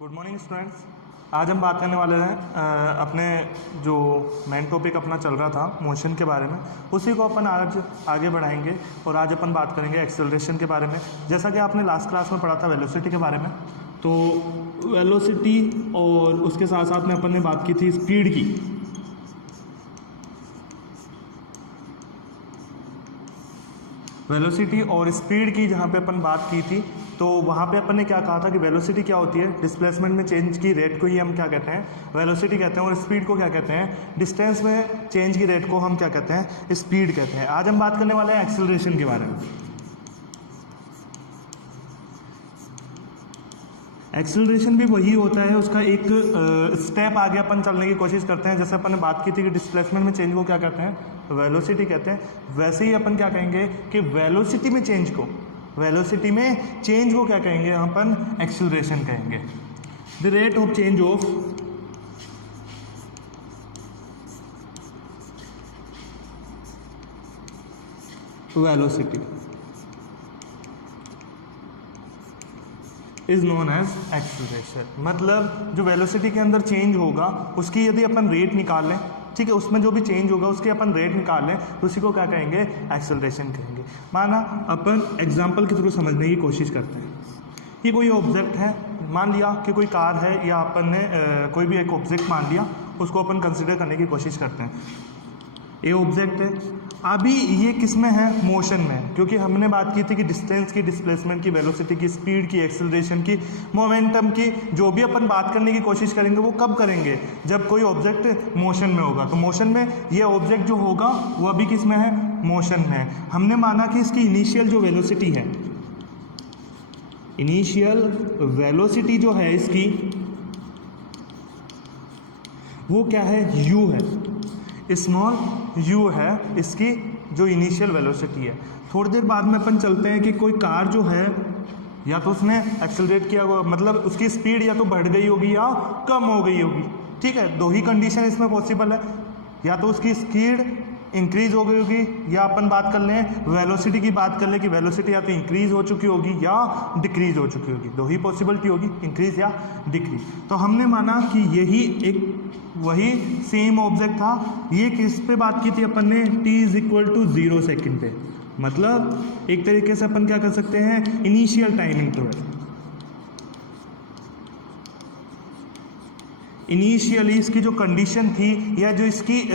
Good morning students. आज हम बात करने वाले हैं अपने जो मेन टॉपिक अपना चल रहा था मोशन के बारे में, उसी को अपन आज आगे बढ़ाएंगे और आज अपन बात करेंगे एक्सेलरेशन के बारे में। जैसा कि आपने लास्ट क्लास में पढ़ा था वेलोसिटी के बारे में, तो वेलोसिटी और उसके साथ साथ में अपन ने बात की थी स्पीड की। वेलोसिटी और स्पीड की जहाँ पे अपन बात की थी, तो वहाँ पे अपन ने क्या कहा था कि वेलोसिटी क्या होती है, डिस्प्लेसमेंट में चेंज की रेट को ही हम क्या कहते हैं, वेलोसिटी कहते हैं। और स्पीड को क्या कहते हैं, डिस्टेंस में चेंज की रेट को हम क्या कहते हैं, स्पीड कहते हैं। आज हम बात करने वाले हैं एक्सेलरेशन के बारे में। एक्सेलरेशन भी वही होता है, उसका एक स्टेप आगे अपन चलने की कोशिश करते हैं। जैसे अपन ने बात की थी कि डिस्प्लेसमेंट में चेंज को क्या कहते हैं, वेलोसिटी कहते हैं। वैसे ही अपन क्या कहेंगे कि वेलोसिटी में चेंज को क्या कहेंगे, अपन एक्सेलरेशन कहेंगे। The rate of change of velocity is known as acceleration. मतलब जो वेलोसिटी के अंदर चेंज होगा उसकी यदि अपन रेट निकाल लें, ठीक है, उसमें जो भी चेंज होगा उसकी अपन रेट निकाल लें, तो उसी को क्या कहेंगे, एक्सेलरेशन कहेंगे। माना अपन एग्जांपल के थ्रू समझने की कोशिश करते हैं। ये कोई ऑब्जेक्ट है, मान लिया कि कोई कार है, या अपन ने कोई भी एक ऑब्जेक्ट मान लिया, उसको अपन कंसिडर करने की कोशिश करते हैं। ये ऑब्जेक्ट है, अभी ये किस में है, मोशन में, क्योंकि हमने बात की थी कि डिस्टेंस की, डिस्प्लेसमेंट की, वेलोसिटी की, स्पीड की, एक्सेलरेशन की, मोमेंटम की, जो भी अपन बात करने की कोशिश करेंगे वो कब करेंगे, जब कोई ऑब्जेक्ट मोशन में होगा। तो मोशन में ये ऑब्जेक्ट जो होगा वो अभी किस में है, मोशन में है। हमने माना कि इसकी इनिशियल जो वेलोसिटी है, इनिशियल वेलोसिटी जो है इसकी, वो क्या है, u है, स्मॉल u है इसकी जो इनिशियल वेलोसिटी है। थोड़ी देर बाद में अपन चलते हैं कि कोई कार जो है, या तो उसने एक्सेलरेट किया होगा, मतलब उसकी स्पीड या तो बढ़ गई होगी या कम हो गई होगी, ठीक है। दो ही कंडीशन इसमें पॉसिबल है, या तो उसकी स्पीड इंक्रीज हो गई होगी, या अपन बात कर लें वेलोसिटी की बात कर लें कि वेलोसिटी या तो इंक्रीज हो चुकी होगी या डिक्रीज हो चुकी होगी। दो ही पॉसिबिलिटी होगी, इंक्रीज या डिक्रीज। तो हमने माना कि यही एक वही सेम ऑब्जेक्ट था। ये किस पे बात की थी अपन ने, t = 0 सेकेंड पे। मतलब एक तरीके से अपन क्या कर सकते हैं, इनिशियल टाइम इंटरवल, इनिशियली इसकी जो कंडीशन थी या जो इसकी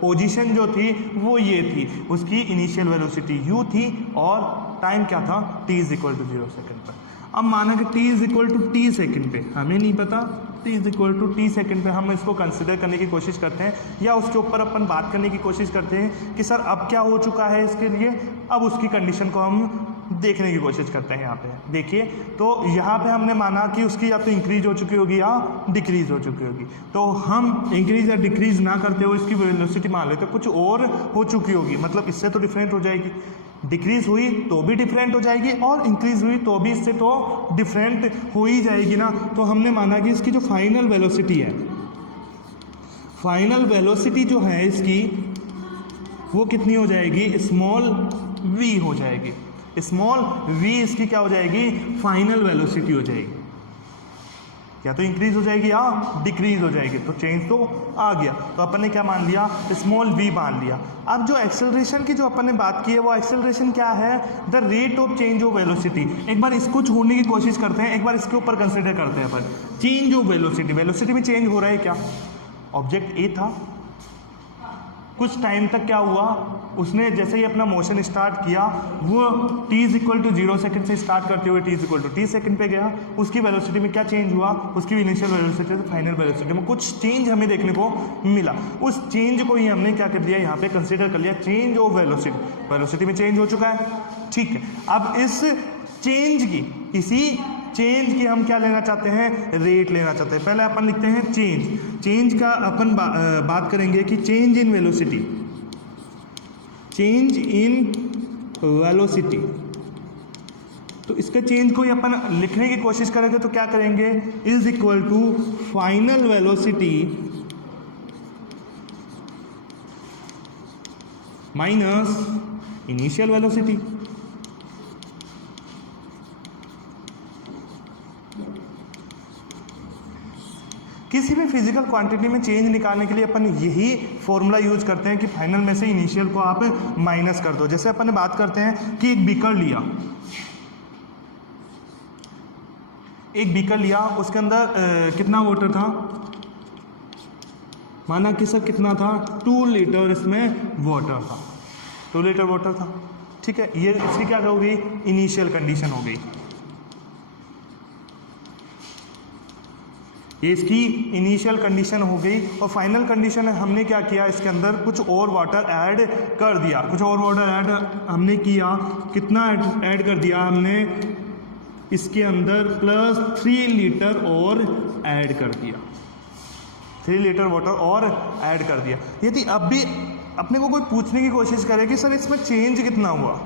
पोजीशन जो थी वो ये थी, उसकी इनिशियल वेलोसिटी u थी और टाइम क्या था, t = 0 सेकेंड पर। अब माना कि t = t सेकेंड पे, हमें नहीं पता, t = t सेकेंड पे हम इसको कंसिडर करने की कोशिश करते हैं, या उसके ऊपर अपन बात करने की कोशिश करते हैं कि सर अब क्या हो चुका है इसके लिए, अब उसकी कंडीशन को हम देखने की कोशिश करते हैं। यहाँ पे देखिए, तो यहाँ पे हमने माना कि उसकी या तो इंक्रीज हो चुकी होगी या डिक्रीज हो चुकी होगी। तो हम इंक्रीज या डिक्रीज ना करते हुए इसकी वेलोसिटी मान लेते, कुछ और हो चुकी होगी, मतलब इससे तो डिफरेंट हो जाएगी। डिक्रीज हुई तो भी डिफरेंट हो जाएगी, और इंक्रीज हुई तो भी इससे तो डिफरेंट हो ही जाएगी ना। तो हमने माना कि इसकी जो फाइनल वेलोसिटी है, फाइनल वेलोसिटी जो है इसकी, वो कितनी हो जाएगी, स्मॉल v हो जाएगी। स्मॉल v इसकी क्या हो जाएगी, फाइनल वेलोसिटी हो जाएगी। या तो इंक्रीज हो जाएगी या डिक्रीज हो जाएगी, तो चेंज तो आ गया। तो अपन ने क्या मान लिया, स्मॉल v मान लिया। अब जो एक्सेलरेशन की जो अपन ने बात की है, वो एक्सेलरेशन क्या है, the rate of change of velocity. एक बार इसको छोड़ने की कोशिश करते हैं, एक बार इसके ऊपर कंसिडर करते हैं अपन, चेंज ऑफ वेलोसिटी। वेलोसिटी में चेंज हो रहा है क्या, ऑब्जेक्ट ए था, कुछ टाइम तक क्या हुआ, उसने जैसे ही अपना मोशन स्टार्ट किया, वो t = 0 सेकेंड से स्टार्ट करते हुए t = t सेकेंड पे गया। उसकी वेलोसिटी में क्या चेंज हुआ, उसकी इनिशियल वेलोसिटी से फाइनल वेलोसिटी में कुछ चेंज हमें देखने को मिला। उस चेंज को ही हमने क्या कर दिया, यहाँ पे कंसिडर कर लिया चेंज ऑफ वेलोसिटी। वेलोसिटी में चेंज हो चुका है, ठीक है। अब इस चेंज की, इसी चेंज की हम क्या लेना चाहते हैं, रेट लेना चाहते हैं। पहले अपन लिखते हैं चेंज का अपन बात करेंगे कि change in velocity, change in velocity. तो इसका चेंज को ही अपन लिखने की कोशिश करेंगे, तो क्या करेंगे, = final velocity minus initial velocity. किसी भी फिजिकल क्वांटिटी में चेंज निकालने के लिए अपन यही फॉर्मूला यूज करते हैं कि फाइनल में से इनिशियल को आप माइनस कर दो। जैसे अपन बात करते हैं कि एक बीकर लिया, उसके अंदर कितना वाटर था, माना कि सर कितना था 2 लीटर इसमें वाटर था, 2 लीटर वाटर था, ठीक है। ये इसकी क्या हो गई, इनिशियल कंडीशन हो गई, ये इसकी इनिशियल कंडीशन हो गई। और फाइनल कंडीशन है हमने क्या किया, इसके अंदर कुछ और वाटर ऐड कर दिया, कुछ और वाटर ऐड हमने किया, कितना ऐड कर दिया हमने, इसके अंदर प्लस 3 लीटर और ऐड कर दिया, 3 लीटर वाटर और ऐड कर दिया। यदि अब भी अपने को कोई पूछने की कोशिश करे कि सर इसमें चेंज कितना हुआ,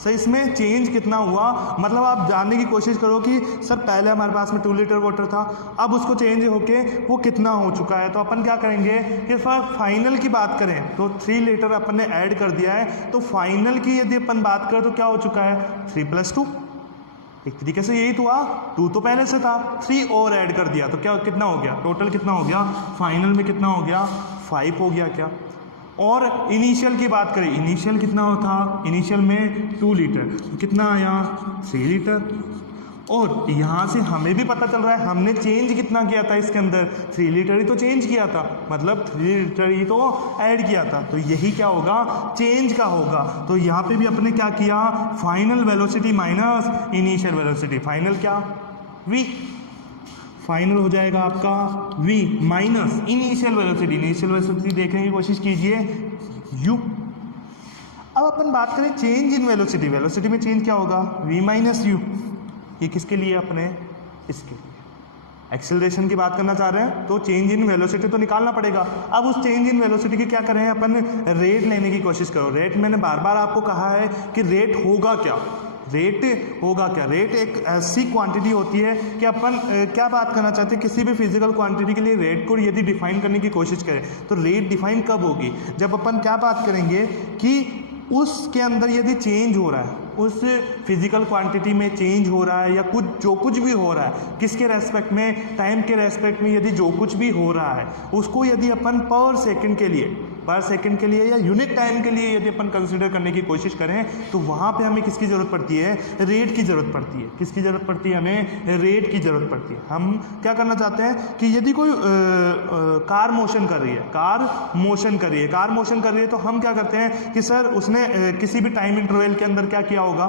सर इसमें चेंज कितना हुआ, मतलब आप जानने की कोशिश करो कि सर पहले हमारे पास में 2 लीटर वाटर था, अब उसको चेंज होके वो कितना हो चुका है। तो अपन क्या करेंगे कि फाइनल की बात करें तो 3 लीटर अपन ने ऐड कर दिया है, तो फाइनल की यदि अपन बात करें तो क्या हो चुका है 3 + 2, एक तरीके से यही तो हुआ, 2 तो पहले से था, 3 और ऐड कर दिया तो क्या कितना हो गया, टोटल कितना हो गया, फाइनल में कितना हो गया 5 हो गया क्या। और इनिशियल की बात करें, इनिशियल कितना था, इनिशियल में 2 लीटर, कितना आया 3 लीटर। और यहाँ से हमें भी पता चल रहा है हमने चेंज कितना किया था इसके अंदर, 3 लीटर ही तो चेंज किया था, मतलब 3 लीटर ही तो ऐड किया था, तो यही क्या होगा, चेंज का होगा। तो यहाँ पे भी अपने क्या किया, final velocity minus initial velocity, final क्या v, फाइनल हो जाएगा आपका v minus initial velocity, initial velocity देखने की कोशिश कीजिए u। अब अपन बात करें चेंज इन वेलोसिटी, वेलोसिटी में चेंज क्या होगा v - u, ये किसके लिए, अपने इसके लिए एक्सेलरेशन की बात करना चाह रहे हैं तो चेंज इन वेलोसिटी तो निकालना पड़ेगा। अब उस चेंज इन वेलोसिटी की क्या करें, अपन रेट लेने की कोशिश करो। रेट मैंने बार बार आपको कहा है कि रेट होगा क्या, रेट होगा क्या, रेट एक ऐसी क्वांटिटी होती है कि अपन क्या बात करना चाहते हैं, किसी भी फिजिकल क्वांटिटी के लिए रेट को यदि डिफाइन करने की कोशिश करें तो रेट डिफाइन कब होगी, जब अपन क्या बात करेंगे कि उसके अंदर यदि चेंज हो रहा है, उस फिजिकल क्वांटिटी में चेंज हो रहा है या कुछ जो कुछ भी हो रहा है, किसके रेस्पेक्ट में, टाइम के रेस्पेक्ट में, यदि जो कुछ भी हो रहा है उसको यदि अपन पर सेकंड के लिए या यूनिट टाइम के लिए यदि अपन कंसिडर करने की कोशिश करें तो वहाँ पे हमें किसकी ज़रूरत पड़ती है, रेट की ज़रूरत पड़ती है। किसकी ज़रूरत पड़ती है, हमें रेट की ज़रूरत पड़ती है। हम क्या करना चाहते हैं कि यदि कोई कार मोशन कर रही है तो हम क्या करते हैं कि सर उसने किसी भी टाइम इंटरवल के अंदर क्या किया होगा,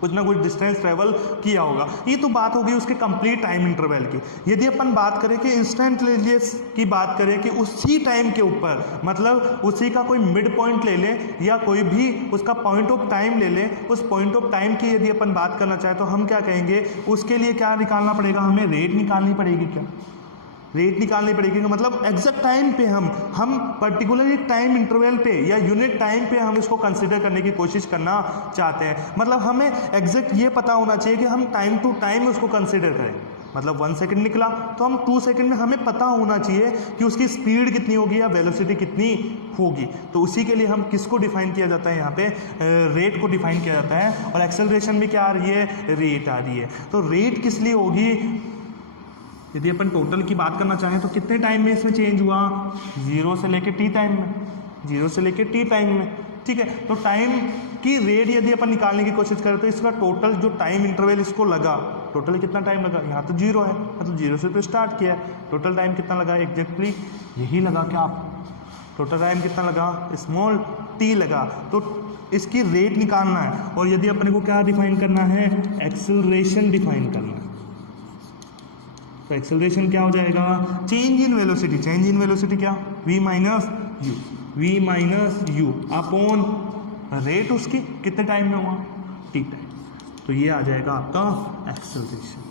कुछ ना कुछ डिस्टेंस ट्रेवल किया होगा। ये तो बात होगी उसके कंप्लीट टाइम इंटरवल की। यदि अपन बात करें कि इंस्टेंटेनियस की बात करें कि उसी टाइम के ऊपर, मतलब उसी का कोई मिड पॉइंट ले लें या कोई भी उसका पॉइंट ऑफ टाइम ले लें, उस पॉइंट ऑफ टाइम की यदि अपन बात करना चाहें तो हम क्या कहेंगे, उसके लिए क्या निकालना पड़ेगा, हमें रेट निकालनी पड़ेगी। क्या रेट निकालनी पड़ेगी, मतलब एग्जैक्ट टाइम पे हम पर्टिकुलरली टाइम इंटरवल पे या यूनिट टाइम पे हम इसको कंसिडर करने की कोशिश करना चाहते हैं। मतलब हमें एग्जैक्ट ये पता होना चाहिए कि हम टाइम टू टाइम उसको कंसिडर करें। मतलब 1 सेकंड निकला तो हम 2 सेकंड में हमें पता होना चाहिए कि उसकी स्पीड कितनी होगी या वेलोसिटी कितनी होगी। तो उसी के लिए हम किसको डिफाइन किया जाता है, यहाँ पे रेट को डिफाइन किया जाता है। और एक्सेलरेशन भी क्या आ रही है, रेट आ रही है। तो रेट किस लिए होगी, यदि अपन टोटल की बात करना चाहें तो कितने टाइम में इसमें चेंज हुआ, 0 से लेके t टाइम में, 0 से लेके t टाइम में, ठीक है। तो टाइम की रेट यदि अपन निकालने की कोशिश करें तो इसका टोटल जो टाइम इंटरवल इसको लगा, टोटल कितना टाइम लगा, यहाँ तो 0 है, मतलब 0 से तो स्टार्ट किया है, टोटल टाइम कितना लगा, एग्जैक्टली यही लगा। क्या आप टोटल टाइम कितना लगा, स्मॉल t लगा। तो इसकी रेट निकालना है। और यदि अपने को क्या डिफाइन करना है, एक्सेलरेशन डिफाइन करना है। तो एक्सेलरेशन क्या हो जाएगा, change in velocity. Change in velocity क्या, v minus u upon rate उसकी कितने टाइम में हुआ, t टाइम। तो ये आ जाएगा आपका एक्सेलरेशन,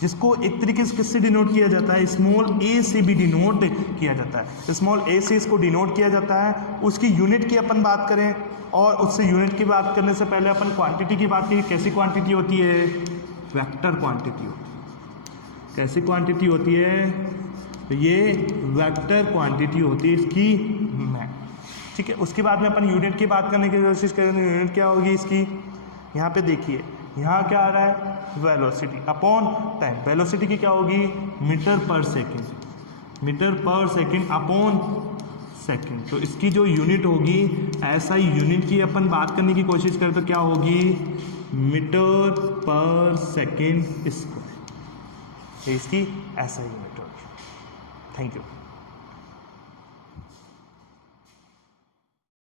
जिसको एक तरीके से किससे डिनोट किया जाता है, स्मॉल a से भी डिनोट किया जाता है। स्मॉल a से इसको डिनोट किया जाता है। उसकी यूनिट की अपन बात करें, और उससे यूनिट की बात करने से पहले अपन क्वांटिटी की बात करें। कैसी क्वांटिटी होती है, वेक्टर क्वांटिटी होती है। कैसी क्वांटिटी होती है, तो ये वेक्टर क्वांटिटी होती है इसकी मैथ, ठीक है। उसके बाद में अपन यूनिट की बात करने की कोशिश करें तो यूनिट क्या होगी इसकी, यहाँ पे देखिए यहाँ क्या आ रहा है, वेलोसिटी अपॉन टाइम। वेलोसिटी की क्या होगी, मीटर पर सेकेंड, मीटर पर सेकेंड अपॉन सेकेंड। तो इसकी जो यूनिट होगी, ऐसा ही यूनिट की अपन बात करने की कोशिश करें तो क्या होगी, मीटर पर सेकेंड स्क्वायर, इसकी ऐसा यूनिट होगी। Thank you.